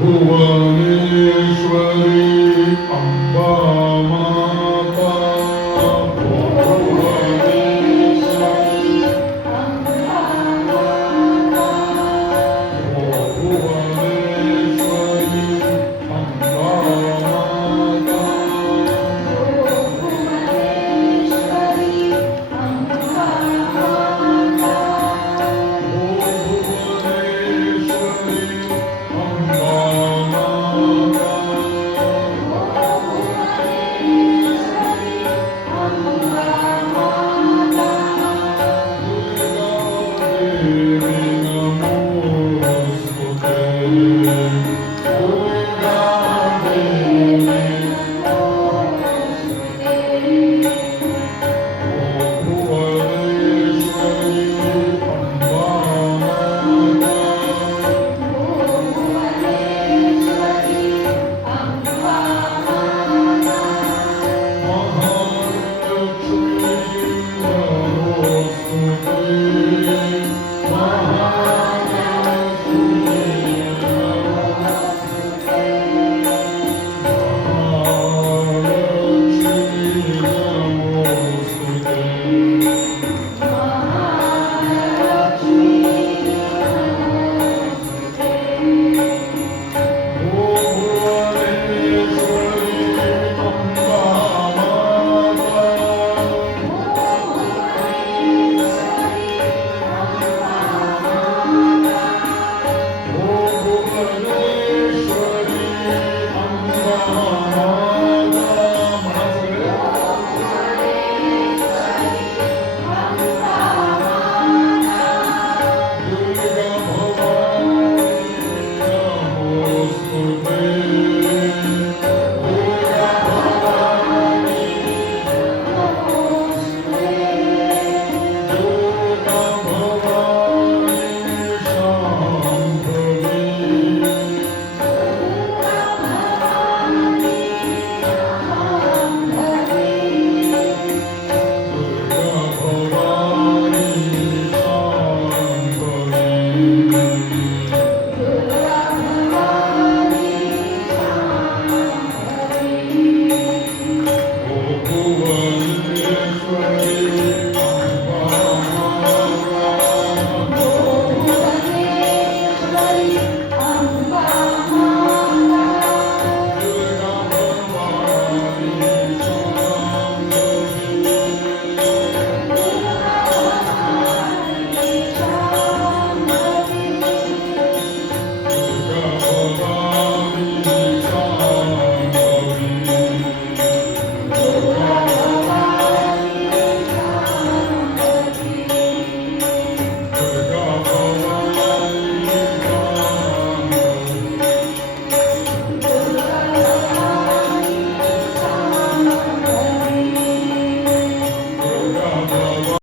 Bhuvane